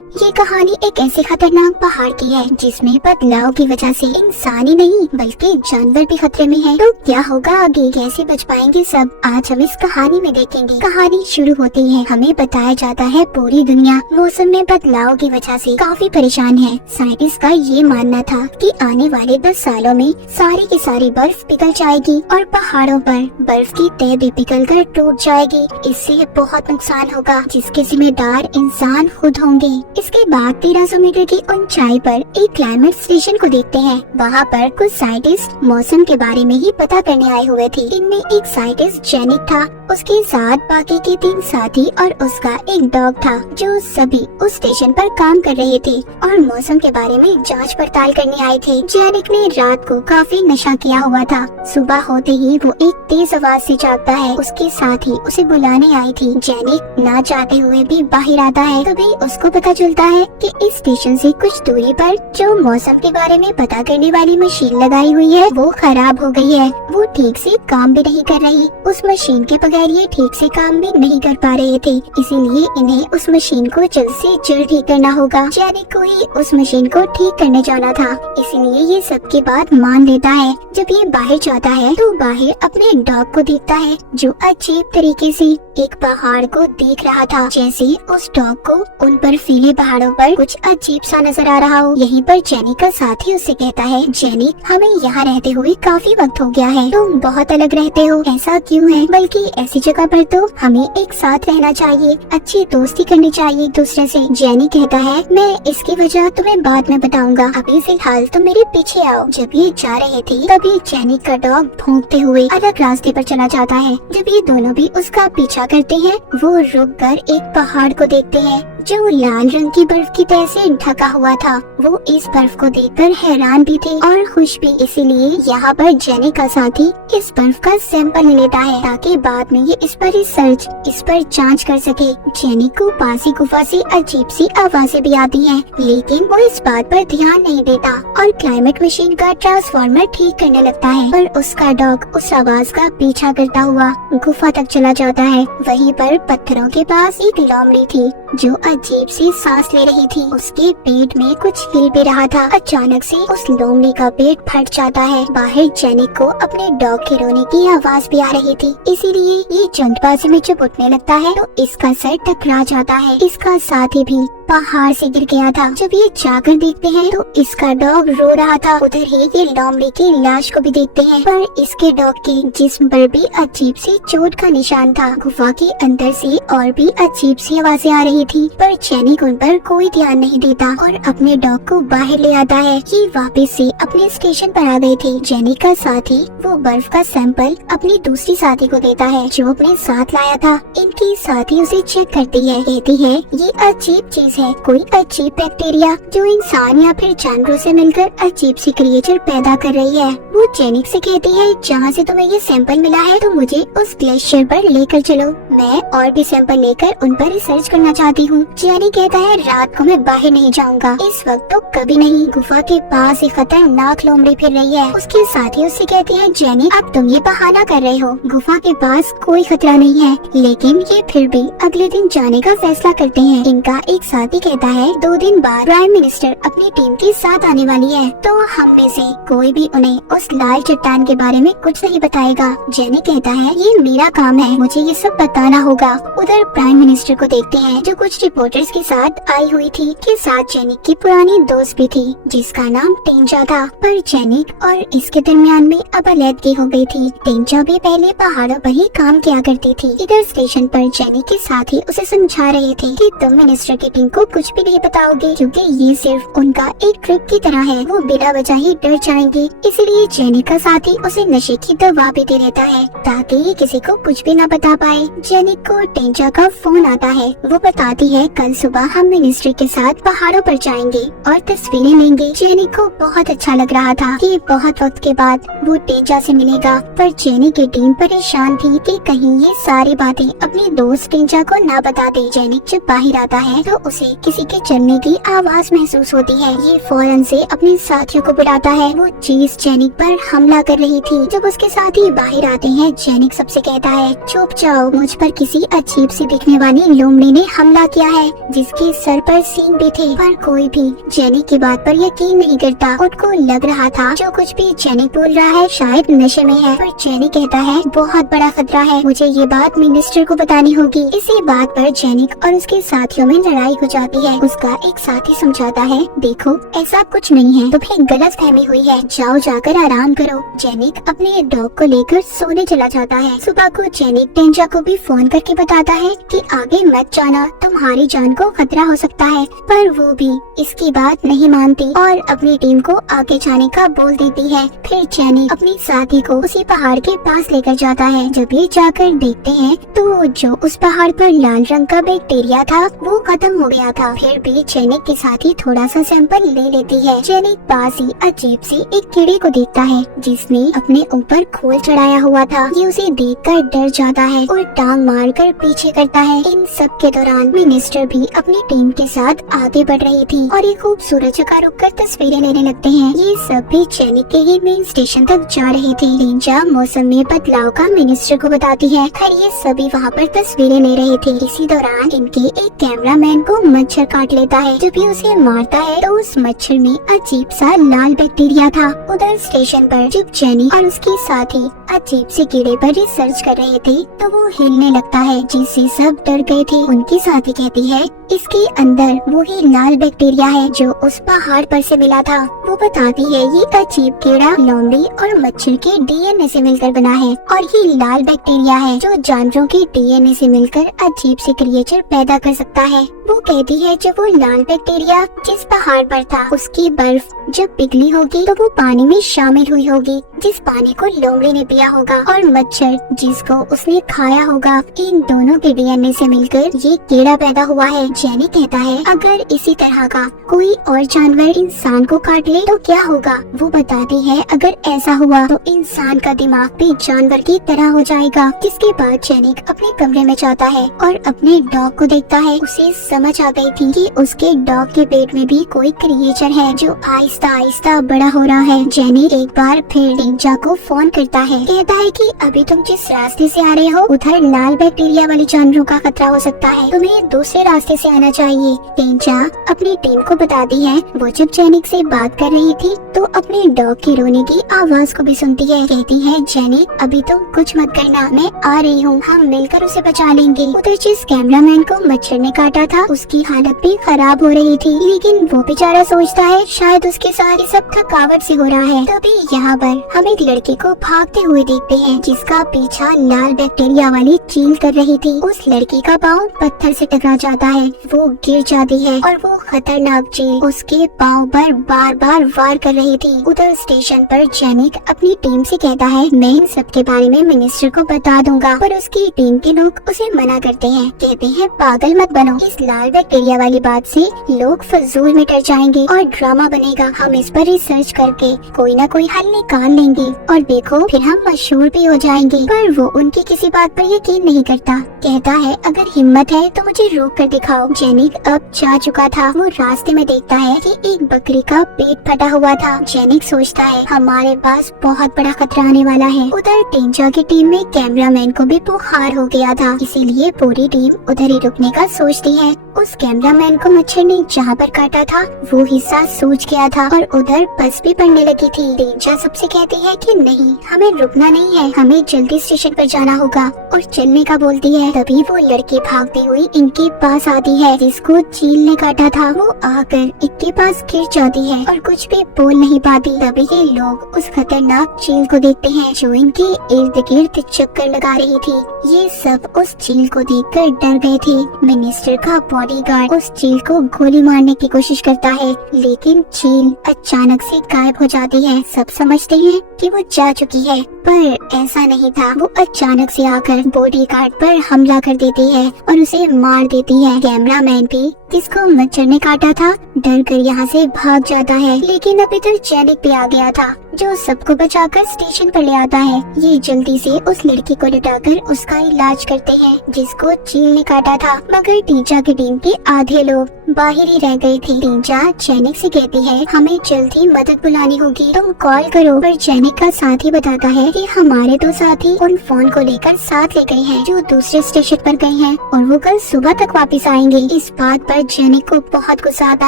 ये कहानी एक ऐसे खतरनाक पहाड़ की है जिसमें बदलाव की वजह से इंसान ही नहीं बल्कि जानवर भी खतरे में है। तो क्या होगा आगे, कैसे बच पाएंगे सब, आज हम इस कहानी में देखेंगे। कहानी शुरू होती है, हमें बताया जाता है पूरी दुनिया मौसम में बदलाव की वजह से काफी परेशान है। साइंटिस्ट का ये मानना था कि आने वाले 10 सालों में सारी की सारी बर्फ पिघल जाएगी और पहाड़ों पर बर्फ की तह भी पिघल कर टूट जाएगी। इससे बहुत नुकसान होगा जिसके जिम्मेदार इंसान खुद होंगे। इसके बाद 1300 मीटर की ऊंचाई पर एक क्लाइमेट स्टेशन को देखते हैं। वहाँ पर कुछ साइंटिस्ट मौसम के बारे में ही पता करने आए हुए थे। इनमें एक साइंटिस्ट जेनिक था, उसके साथ बाकी के 3 साथी और उसका एक डॉग था, जो सभी उस स्टेशन पर काम कर रहे थे और मौसम के बारे में जांच पड़ताल करने आए थे। जेनिक ने रात को काफी नशा किया हुआ था। सुबह होते ही वो एक तेज आवाज से जागता है। उसके साथी उसे बुलाने आई थी। जेनिक ना चाहते हुए भी बाहर आता है। तभी उसको पता चलता है कि इस स्टेशन से कुछ दूरी पर जो मौसम के बारे में पता करने वाली मशीन लगाई हुई है वो खराब हो गई है। वो ठीक से काम भी नहीं कर रही। उस मशीन के बगैर ये ठीक से काम भी नहीं कर पा रहे थे, इसीलिए इन्हें उस मशीन को जल्द से जल्द ठीक करना होगा। जेनिक को ही उस मशीन को ठीक करने जाना था, इसीलिए ये सबकी बात मान लेता है। जब ये बाहर जाता है तो बाहर अपने डॉग को देखता है जो अजीब तरीके से एक पहाड़ को देख रहा था, जैसे उस डॉग को उन बर्फीले पहाड़ों पर कुछ अजीब सा नजर आ रहा हो। यहीं पर जेनिक का साथी उससे कहता है, जेनिक हमें यहाँ रहते हुए काफी वक्त हो गया है, तुम बहुत अलग रहते हो, ऐसा क्यों है? बल्कि ऐसी जगह पर तो हमें एक साथ रहना चाहिए, अच्छी दोस्ती करनी चाहिए एक दूसरे से। जेनिक कहता है, मैं इसकी वजह तुम्हें बाद में बताऊंगा, अभी फिलहाल तुम मेरे पीछे आओ। जब ये जा रहे थे तभी जेनिक का डॉग भौंकते हुए अलग रास्ते पर चला जाता है। जब ये दोनों भी उसका पीछा करते हैं वो रुक कर एक पहाड़ को देखते हैं जो लाल रंग की बर्फ की तह से ढका हुआ था। वो इस बर्फ को देखकर हैरान भी थे और खुश भी, इसीलिए यहाँ पर जेनिक का साथी इस बर्फ का सैंपल लेता है ताकि बाद में ये इस पर जांच कर सके। जेनिक को पास ही गुफा से अजीब सी आवाजें भी आती हैं, लेकिन वो इस बात पर ध्यान नहीं देता और क्लाइमेट मशीन का ट्रांसफार्मर ठीक करने लगता है। पर उसका डॉग उस आवाज का पीछा करता हुआ गुफा तक चला जाता है। वहीं पर पत्थरों के पास एक लोमड़ी थी जो अजीब सी सांस ले रही थी। उसके पेट में कुछ हिल भी रहा था। अचानक से उस लोमड़ी का पेट फट जाता है। बाहर जेनिक को अपने डॉग के रोने की आवाज भी आ रही थी, इसीलिए ये जल्दबाजी में जब उठने लगता है तो इसका सर टकरा जाता है। इसका साथी भी पहाड़ से गिर गया था। जब ये जाकर देखते हैं तो इसका डॉग रो रहा था। उधर ही ये लोमड़ी की लाश को भी देखते हैं, पर इसके डॉग के जिस्म पर भी अजीब सी चोट का निशान था। गुफा के अंदर से और भी अजीब सी आवाजें आ रही थी, पर जेनिक उन पर कोई ध्यान नहीं देता और अपने डॉग को बाहर ले आता है। ये वापस से अपने स्टेशन पर आ गए थे। जेनिक का साथी वो बर्फ का सैंपल अपनी दूसरी साथी को देता है जो अपने साथ लाया था। इनकी साथी उसे चेक करती है, कहती है ये अजीब चीज है, कोई अजीब बैक्टीरिया जो इंसान या फिर जानवरों से मिलकर अजीब सी क्रिएचर पैदा कर रही है। वो जेनिक से कहती है, जहाँ से तुम्हें ये सैंपल मिला है तो मुझे उस ग्लेशियर पर लेकर चलो, मैं और भी सैंपल लेकर उन पर रिसर्च करना चाहती हूँ। जेनिक कहता है, रात को मैं बाहर नहीं जाऊंगा, इस वक्त तो कभी नहीं। गुफा के पास एक खतरनाक लोमड़ी फिर रही है। उसके साथी उससे कहते हैं, जेनिक अब तुम ये बहाना कर रहे हो, गुफा के पास कोई खतरा नहीं है। लेकिन ये फिर भी अगले दिन जाने का फैसला करते हैं। इनका एक साथी कहता है, 2 दिन बाद प्राइम मिनिस्टर अपनी टीम के साथ आने वाली है, तो हम में से कोई भी उन्हें उस लाल चट्टान के बारे में कुछ नहीं बताएगा। जेनिक कहता है, ये मेरा काम है, मुझे ये सब बताना होगा। उधर प्राइम मिनिस्टर को देखते हैं जो कुछ रिपोर्टर्स के साथ आई हुई थी। के साथ जेनिक की पुरानी दोस्त भी थी जिसका नाम टेंजा था, पर जेनिक और इसके दरमियान में अब अलग हो गई थी। टेंजा भी पहले पहाड़ों पर ही काम किया करती थी। इधर स्टेशन पर जेनिक के साथी उसे समझा रहे थे कि तुम मिनिस्टर की टीम को कुछ भी नहीं बताओगे क्योंकि ये सिर्फ उनका एक ट्रिक की तरह है, वो बिना वजह ही डर जाएंगे। इसलिए जेनिक का साथी उसे नशे की दवा भी दे देता है ताकि ये किसी को कुछ भी न बता पाए। जेनिक को टेंजा का फोन आता है। वो बताती है, कल सुबह हम मिनिस्ट्री के साथ पहाड़ों पर जाएंगे और तस्वीरें लेंगे। जेनिक को बहुत अच्छा लग रहा था कि बहुत वक्त के बाद वो टेंजा से मिलेगा, पर जेनिक की टीम परेशान थी कि कहीं ये सारी बातें अपनी दोस्त टेंजा को ना बता दे। जेनिक जब बाहर आता है तो उसे किसी के चलने की आवाज महसूस होती है। ये फौरन से अपने साथियों को बुलाता है। वो चीज जेनिक पर हमला कर रही थी। जब उसके साथी बाहर आते हैं, जेनिक सबसे कहता है, चुप जाओ, मुझ पर किसी अजीब सी दिखने वाली लोमड़ी ने हमला किया है, जिसके सर पर सींग भी थे। पर कोई भी जेनिक की बात पर यकीन नहीं करता। उनको लग रहा था जो कुछ भी जेनिक बोल रहा है शायद नशे में है। पर जेनिक कहता है, बहुत बड़ा खतरा है, मुझे ये बात मिनिस्टर को बतानी होगी। इसी बात पर जेनिक और उसके साथियों में लड़ाई हो जाती है। उसका एक साथी समझाता है, देखो ऐसा कुछ नहीं है, तुम्हें गलतफहमी हुई है, जाओ जाकर आराम करो। जेनिक अपने डॉग को लेकर सोने चला जाता है। सुबह को जेनिक टेंचा को भी फोन करके बताता है कि आगे मत जाना, तुम्हारी जान को खतरा हो सकता है। पर वो भी इसकी बात नहीं मानती और अपनी टीम को आगे जाने का बोल देती है। फिर जेनिक अपनी साथी को उसी पहाड़ के पास लेकर जाता है। जब ये जाकर देखते हैं तो जो उस पहाड़ पर लाल रंग का बैक्टीरिया था वो खत्म हो गया था। फिर भी जेनिक के साथी थोड़ा सा सैंपल ले लेती है। जेनिक पास ही अजीब सी एक कीड़े को देखता है जिसने अपने ऊपर खोल चढ़ाया हुआ था। ये उसे देखकर डर जाता है और टांग मारकर पीछे करता है। इन सब के दौरान मिनिस्टर भी अपनी टीम के साथ आगे बढ़ रही थी और ये खूबसूरत जगह रुककर तस्वीरें लेने लगते हैं। ये सब भी जेनिक के ही मेन स्टेशन तक जा रहे थे। टेंचा मौसम में बदलाव का मिनिस्टर को बताती है। खैर ये सभी वहाँ पर तस्वीरें ले रहे थे। इसी दौरान इनके एक कैमरामैन को मच्छर काट लेता है। जब ये उसे मारता है तो उस मच्छर में अजीब सा लाल बैक्टीरिया था। उधर स्टेशन पर जब जेनी और उसके साथी अजीब से कीड़े पर रिसर्च कर रहे थे तो वो हिलने लगता है, जिससे सब डर गए थे। उनकी साथी कहती है, इसके अंदर वही लाल बैक्टीरिया है जो उस पहाड़ पर से मिला था। वो बताती है ये अजीब कीड़ा लोमड़ी और मच्छर के डीएनए से मिलकर बना है और ये लाल बैक्टीरिया है जो जानवरों के डीएनए से मिलकर अजीब से क्रिएचर पैदा कर सकता है। वो कहती है जब वो लाल बैक्टीरिया जिस पहाड़ पर था उसकी बर्फ जब पिघली होगी तो वो पानी में शामिल हुई होगी, जिस पानी को लोमड़ी ने पिया होगा, और मच्छर जिसको उसने खाया होगा। इन दोनों के डीएनए से मिलकर ये कीड़ा पैदा हुआ है। जेनी कहता है अगर इसी तरह का कोई और जानवर इंसान को काट ले तो क्या होगा। वो बताती है अगर ऐसा हुआ तो इंसान का दिमाग भी जानवर की तरह हो जाएगा। जिसके बाद जेनिक अपने कमरे में जाता है और अपने डॉग को देखता है। उसे समझ आ गई थी कि उसके डॉग के पेट में भी कोई क्रिएचर है जो आहिस्ता आहिस्ता बड़ा हो रहा है। जेनी एक बार फिर टेंचा को फोन करता है। कहता है कि अभी तुम जिस रास्ते से आ रहे हो उधर लाल बैक्टीरिया वाले जानवरों का खतरा हो सकता है, तुम्हें दूसरे रास्ते से आना चाहिए। टेंचा अपनी टीम को बताती है। वो जब जेनिक से बात कर रही थी तो अपने डॉग के रोने की आवाज को भी सुनती है। कहती है जेनिक अभी तुम कुछ मत करना, मैं आ रही हूँ, हम मिलकर उसे बचा लेंगे। उधर जिस कैमरामैन को मच्छर ने काटा था उसकी हालत भी खराब हो रही थी, लेकिन वो बेचारा सोचता है शायद उसके साथ ये सब थकावट से हो रहा है। तभी यहाँ पर हम एक लड़के को भागते हुए देखते हैं जिसका पीछा लाल बैक्टीरिया वाली चील कर रही थी। उस लड़की का पाँव पत्थर से टकरा जाता है, वो गिर जाती है और वो खतरनाक चील उसके पाँव पर बार बार वार कर रही थी। उधर स्टेशन पर जेनिक अपनी टीम से कहता है मैं इन सब के बारे में मिनिस्टर को बता दूंगा, पर उसकी टीम के लोग उसे मना करते हैं। कहते हैं पागल मत बनो, इस लाल बैक्टीरिया वाली बात से लोग फजूल में डर जाएंगे और ड्रामा बनेगा। हम इस पर रिसर्च करके कोई ना कोई हल निकाल लेंगे और देखो फिर हम मशहूर भी हो जाएंगे। पर वो उनकी किसी बात पर यकीन नहीं करता। कहता है अगर हिम्मत है तो मुझे रोक कर दिखाओ। जेनिक अब जा चुका था। वो रास्ते में देखता है कि एक बकरी का पेट फटा हुआ था। जेनिक सोचता है हमारे पास बहुत बड़ा खतरा आने वाला है। उधर टेंचा की टीम में कैमरामैन को भी बुखार हो गया था, इसीलिए पूरी टीम उधर ही रुकने का सोचती है। उस कैमरामैन को मच्छर ने जहाँ पर काटा था वो हिस्सा सूज गया था और उधर बस भी पड़ने लगी थी। टेंचा सबसे कहती है कि नहीं, हमें रुकना नहीं है, हमें जल्दी स्टेशन पर जाना होगा और चलने का बोलती है। तभी वो लड़की भागती हुई इनके पास आती है जिसको चील ने काटा था। वो आकर इनके पास गिर जाती है और कुछ भी बोल नहीं पाती। तभी ये लोग उस खतरनाक चील को देखते हैं जो इनके इर्द गिर्द चक्कर लगा रही थी। ये सब उस चील को देखकर डर गए थे। मिनिस्टर का बॉडीगार्ड उस चील को गोली मारने की कोशिश करता है, लेकिन चील अचानक से गायब हो जाती है। सब समझते हैं कि वो जा चुकी है, पर ऐसा नहीं था। वो अचानक से आकर बॉडीगार्ड पर हमला कर देती है और उसे मार देती है। कैमरामैन भी जिसको मच्छर ने काटा था डर कर यहाँ से भाग जाता है, लेकिन अभी तक जेनिक भी आ गया था जो सबको बचाकर स्टेशन पर ले आता है। ये जल्दी से उस लड़की को लुटाकर उसका इलाज करते हैं जिसको चील ने काटा था, मगर टीचा की टीम के आधे लोग बाहर ही रह गए थे। टीचा जैनिक से कहती है हमें जल्द ही मदद बुलानी होगी, तुम कॉल करो। पर जैनिक का साथी बताता है कि हमारे दो साथी उन फोन को लेकर साथ ले गए हैं जो दूसरे स्टेशन पर गए हैं और वो कल सुबह तक वापस आएंगे। इस बात पर जैनिक को बहुत गुस्सा आता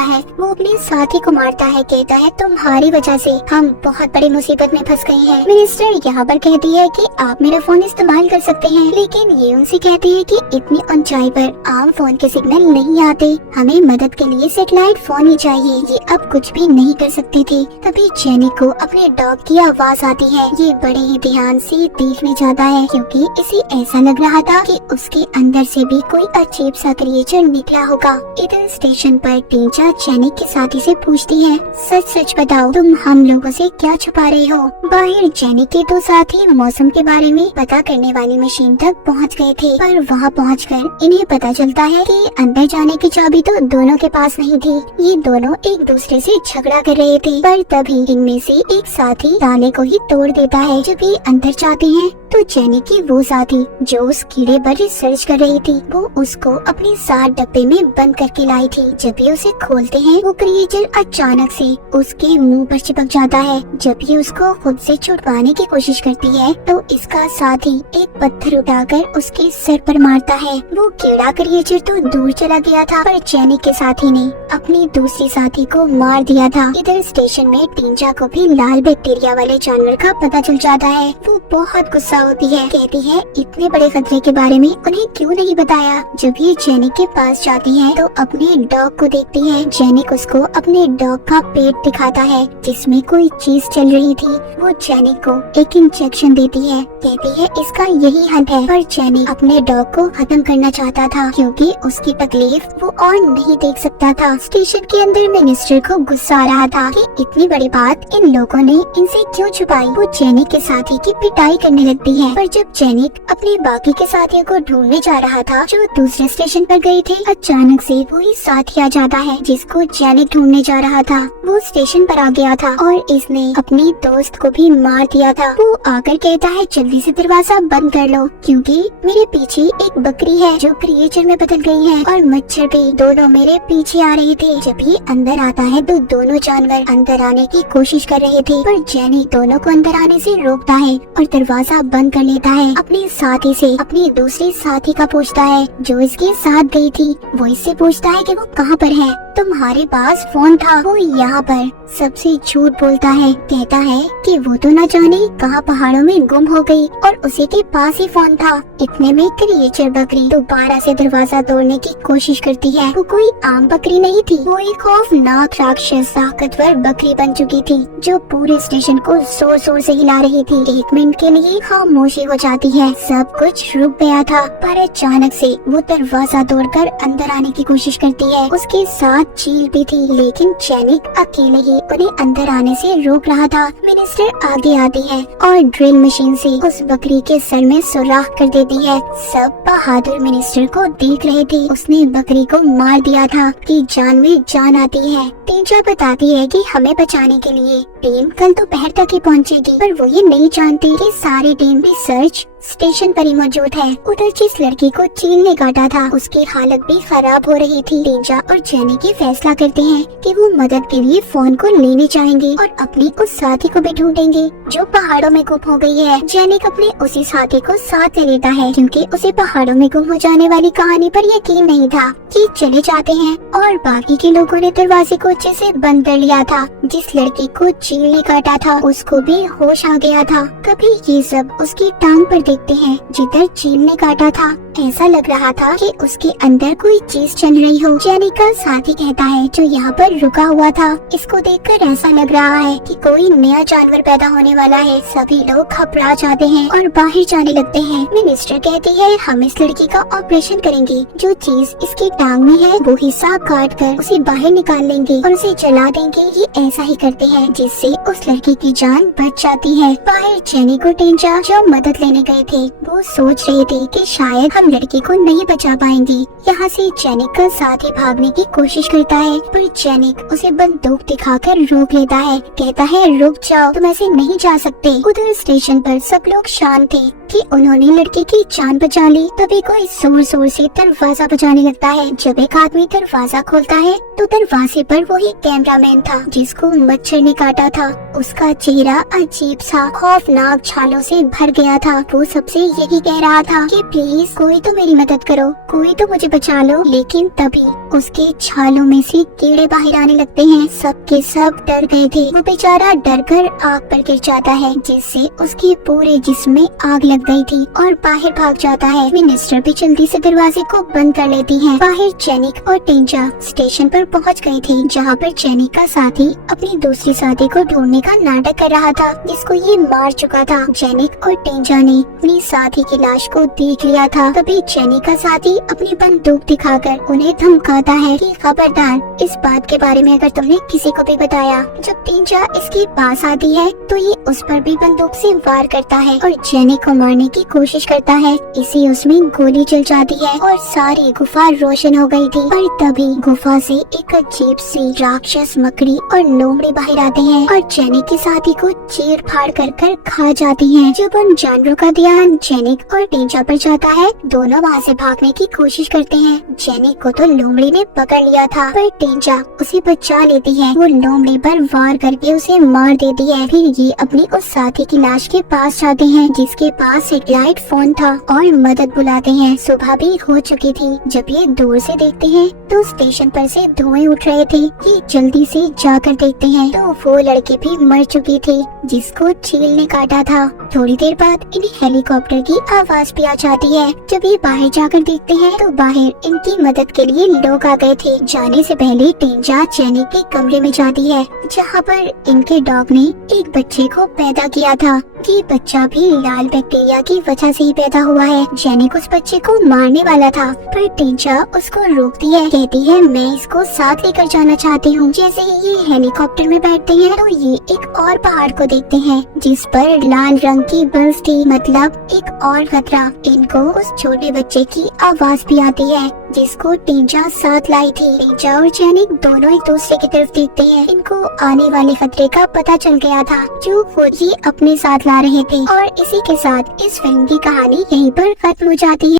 है। वो अपने साथी को मारता है, कहता है तुम्हारी वजह से हम बहुत बड़ी मुसीबत में फंस गए हैं। मिनिस्टर यहाँ पर कहती है कि आप मेरा फोन इस्तेमाल कर सकते हैं, लेकिन ये उनसे कहती है कि इतनी ऊंचाई पर आम फोन के सिग्नल नहीं आते, हमें मदद के लिए सैटेलाइट फोन ही चाहिए। ये अब कुछ भी नहीं कर सकती थी। तभी जैनिक को अपने डॉग की आवाज आती है। ये बड़े ही ध्यान से देखने जाता है क्योंकि इसे ऐसा लग रहा था कि उसके अंदर से भी कोई अजीब सा क्रिएचर निकला होगा। इधर स्टेशन पर टीचा जैनिक के साथी से पूछती है सच सच बताओ तुम हम लोगों से क्या छुपा रहे हो। बाहर जैनिक के दो साथी मौसम के बारे में पता करने वाली मशीन तक पहुंच गए थे, पर वहां पहुंचकर इन्हें पता चलता है कि अंदर जाने की चाबी तो दोनों के पास नहीं थी। ये दोनों एक दूसरे से झगड़ा कर रहे थे, पर तभी इनमें से एक साथी ताले को ही तोड़ देता है। जब ये अंदर जाते हैं तो जैनिक की वो साथी जो उस कीड़े पर रिसर्च कर रही थी वो उसको अपने साथ डब्बे में बंद करके लाई थी। जब ये उसे खोलते हैं वो क्रिएचर अचानक से उसके मुंह पर चिपक जाता है। जब ये उसको खुद से छुड़वाने की कोशिश करती है तो इसका साथी एक पत्थर उठाकर उसके सर पर मारता है। वो कीड़ा क्रिएचर तो दूर चला गया था, पर जैनिक के साथी ने अपनी दूसरी साथी को मार दिया था। इधर स्टेशन में टीचा को भी लाल बैक्टीरिया वाले जानवर का पता चल जाता है। वो बहुत गुस्सा होती है, कहती है इतने बड़े खतरे के बारे में उन्हें क्यों नहीं बताया। जब ये जैनिक के पास जाती है तो अपने डॉग को देखती है। जैनिक उसको अपने डॉग का पेट दिखाता है जिसमें कोई चीज चल रही थी। वो जैनिक को एक इंजेक्शन देती है, कहती है इसका यही हल है। पर जैनिक अपने डॉग को खत्म करना चाहता था क्योंकि उसकी तकलीफ वो और नहीं देख सकता था। स्टेशन के अंदर मिनिस्टर को गुस्सा आ रहा था कि इतनी बड़ी बात इन लोगों ने इनसे क्यों छुपाई। वो जैनिक के साथी की पिटाई करने लगती है। पर जब जैनिक अपने बाकी के साथियों को ढूंढने जा रहा था जो दूसरे स्टेशन पर गए थे, अचानक से वही साथी आ जाता है जिसको जैनिक ढूंढने जा रहा था। वो स्टेशन पर आ गया था और इसने अपनी दोस्त को भी मार दिया था। वो आकर कहता है जल्दी से दरवाजा बंद कर लो क्योंकि मेरे पीछे एक बकरी है जो क्रिएचर में बदल गई है और मच्छर भी दोनों मेरे पीछे आ रहे थे। जब ये अंदर आता है तो दोनों जानवर अंदर आने की कोशिश कर रहे थे, पर जैनिक दोनों को अंदर आने से रोकता है और दरवाजा बंद कर लेता है। अपने साथी से अपनी दूसरी साथी का पूछता है जो इसके साथ गई थी। वो इससे पूछता है कि वो कहाँ पर है। तुम्हारे पास फोन था, वो यहाँ पर। सबसे झूठ बोलता है, कहता है कि वो तो न जाने कहाँ पहाड़ों में गुम हो गई और उसी के पास ही फोन था। इतने में क्रिएचर बकरी दोबारा से दरवाजा तोड़ने की कोशिश करती है। वो कोई आम बकरी नहीं थी, वो एक खौफनाक राक्षस ताकतवर बकरी बन चुकी थी जो पूरे स्टेशन को जोर जोर से हिला रही थी। 1 मिनट के लिए खामोशी हो जाती है, सब कुछ रुक गया था। पर अचानक से वो दरवाजा तोड़कर अंदर आने की कोशिश करती है। उसके साथ चील भी थी, लेकिन जैनिक अकेले ही उन्हें अंदर आने से रोक रहा था। मिनिस्टर आगे आती है और ड्रिल मशीन से उस बकरी के सर में सुराख कर देती है। सब बहादुर मिनिस्टर को देख रहे थे। उसने बकरी को मार दिया था कि जान में जान आती है। टीचा बताती है कि हमें बचाने के लिए टीम कल दोपहर तक ही पहुंचेगी, पर वो ये नहीं जानती कि सारी टीम रिसर्च स्टेशन पर ही मौजूद है। उधर जिस लड़की को चील ने काटा था उसकी हालत भी खराब हो रही थी। टीचा और जैनिक ये फैसला करते हैं कि वो मदद के लिए फोन को लेने जाएंगे और अपनी उस साथी को भी ढूंढेंगे जो पहाड़ों में गुम हो गई है। जैनिक अपने उसी साथी को साथ ले लेता है क्योंकि उसे पहाड़ों में गुम हो जाने वाली कहानी पर यकीन नहीं था। कि चले जाते हैं और बाकी के लोगों ने दरवाजे को अच्छे से बंद कर लिया था। जिस लड़की को चील ने काटा था उसको भी होश आ गया था। तभी ये सब उसकी टांग पर देखते हैं जिधर चील ने काटा था। ऐसा लग रहा था कि उसके अंदर कोई चीज चल रही हो। जैनिक का साथी कहता है जो यहाँ पर रुका हुआ था, इसको देखकर ऐसा लग रहा है कि कोई नया जानवर पैदा होने वाला है। सभी लोग घबरा जाते हैं और बाहर जाने लगते हैं। मिनिस्टर कहती है हम इस लड़की का ऑपरेशन करेंगे, जो चीज इसकी टांग में है वो हिस्सा काट कर उसे बाहर निकाल लेंगे और उसे जला देंगे। ये ऐसा ही करते हैं जिससे उस लड़की की जान बच जाती है। बाहर जैनिक और टीचा जो मदद लेने गए थे वो सोच रहे थे कि शायद हम लड़के को नहीं बचा पाएंगे। यहाँ से जेनिक का साथी भागने की कोशिश करता है, पर जेनिक उसे बंदूक दिखाकर रोक लेता है। कहता है रुक जाओ, तुम ऐसे नहीं जा सकते। उधर स्टेशन पर सब लोग शांत थे कि उन्होंने लड़के की जान बचा ली। तभी कोई जोर जोर से दरवाजा बजाने लगता है। जब एक आदमी दरवाजा खोलता है तो दरवाजे पर वही कैमरामैन था जिसको मच्छर ने काटा था। उसका चेहरा अजीब सा खौफनाक छालों से भर गया था। वो सबसे यही कह रहा था कि प्लीज कोई तो मेरी मदद करो, कोई तो मुझे बचा लो। लेकिन तभी उसके छालों में से कीड़े बाहर आने लगते हैं। सबके सब डर गए थे। वो बेचारा डर कर आग पर गिर जाता है, जिससे उसके पूरे जिस्म में आग लग गई थी और बाहर भाग जाता है। मिनिस्टर भी जल्दी से दरवाजे को बंद कर लेती है। बाहर जेनिक और टेंजा स्टेशन पर पहुंच गए थे, जहां पर जेनिक का साथी अपनी दूसरी साथी को ढूंढने का नाटक कर रहा था, जिसको ये मार चुका था। जेनिक और टेंजा ने अपनी साथी की लाश को देख लिया था। तभी जेनिक का साथी अपनी बंदूक दिखाकर उन्हें धमकाता है कि खबरदार, इस बात के बारे में अगर तुमने किसी को भी बताया। जब टेंजा इसके पास आती है तो ये उस पर भी बंदूक से वार करता है और जेनिक को मारने की कोशिश करता है। इसी उसमें गोली चल जाती है और सारी गुफा रोशन हो गई थी। पर तभी गुफा से एक अजीब सी राक्षस मकड़ी और लोमड़ी बाहर आते हैं और जेनिक के साथी को चीर फाड़ कर खा जाती हैं। जब उन जानवरों का ध्यान जेनिक और टेंजा पर जाता है, दोनों वहाँ से भागने की कोशिश करते हैं। जेनिक को तो लोमड़ी ने पकड़ लिया था, पर टेंजा उसे बचा लेती है। वो लोमड़ी पर वार करके उसे मार देती है। फिर ये अपनी उस साथी की लाश के पास जाते हैं, जिसके पास सैटेलाइट फोन था, और मदद बुलाते हैं। सुबह भी हो चुकी थी। जब ये दूर से देखते हैं तो स्टेशन पर से धुएं उठ रहे थे। ये जल्दी से जाकर देखते हैं तो वो लड़की भी मर चुकी थी, जिसको चील ने काटा था। थोड़ी देर बाद इन्हें हेलीकॉप्टर की आवाज भी आ जाती है। जब ये बाहर जाकर देखते हैं तो बाहर इनकी मदद के लिए लोग आ गए थे। जाने से पहले टेंजा जेनिक के कमरे में जाती है, जहाँ पर इनके डॉग ने एक बच्चे को पैदा किया था। ये बच्चा भी लाल बैक्टीरिया की वजह से ही पैदा हुआ है। जेनिक उस बच्चे को मारने वाला था, पर टेंजा उसको रोकती है। कहती है मैं इसको साथ लेकर जाना चाहती हूँ। जैसे ही ये हेलीकॉप्टर में बैठते हैं तो ये एक और पहाड़ को देखते हैं, जिस पर लाल रंग की बर्फ थी, मतलब एक और खतरा। इनको उस छोटे बच्चे की आवाज भी आती है, जिसको टेंजा साथ लाई थी। टेंजा और जेनिक दोनों एक दूसरे की तरफ देखते हैं। इनको आने वाले खतरे का पता चल गया था, जो वो ही अपने साथ ला रहे थे। और इसी के साथ इस फिल्म की कहानी यहीं पर खत्म हो जाती है।